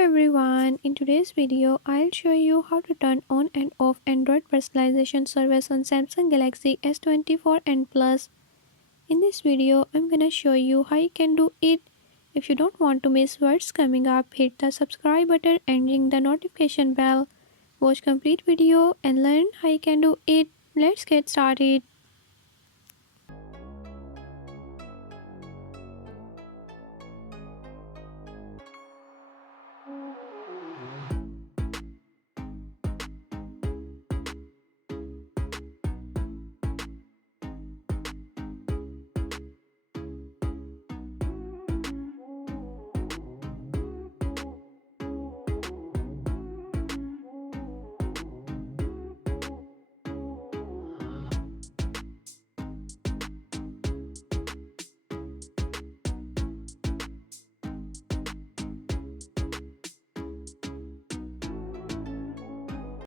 everyone, in today's video I'll show you how to turn on and off Android personalization service on Samsung Galaxy S24 and Plus. In this video I'm gonna show you how you can do it. If you don't want to miss what's coming up, hit the subscribe button and ring the notification bell. Watch complete video and learn how you can do it. Let's get started.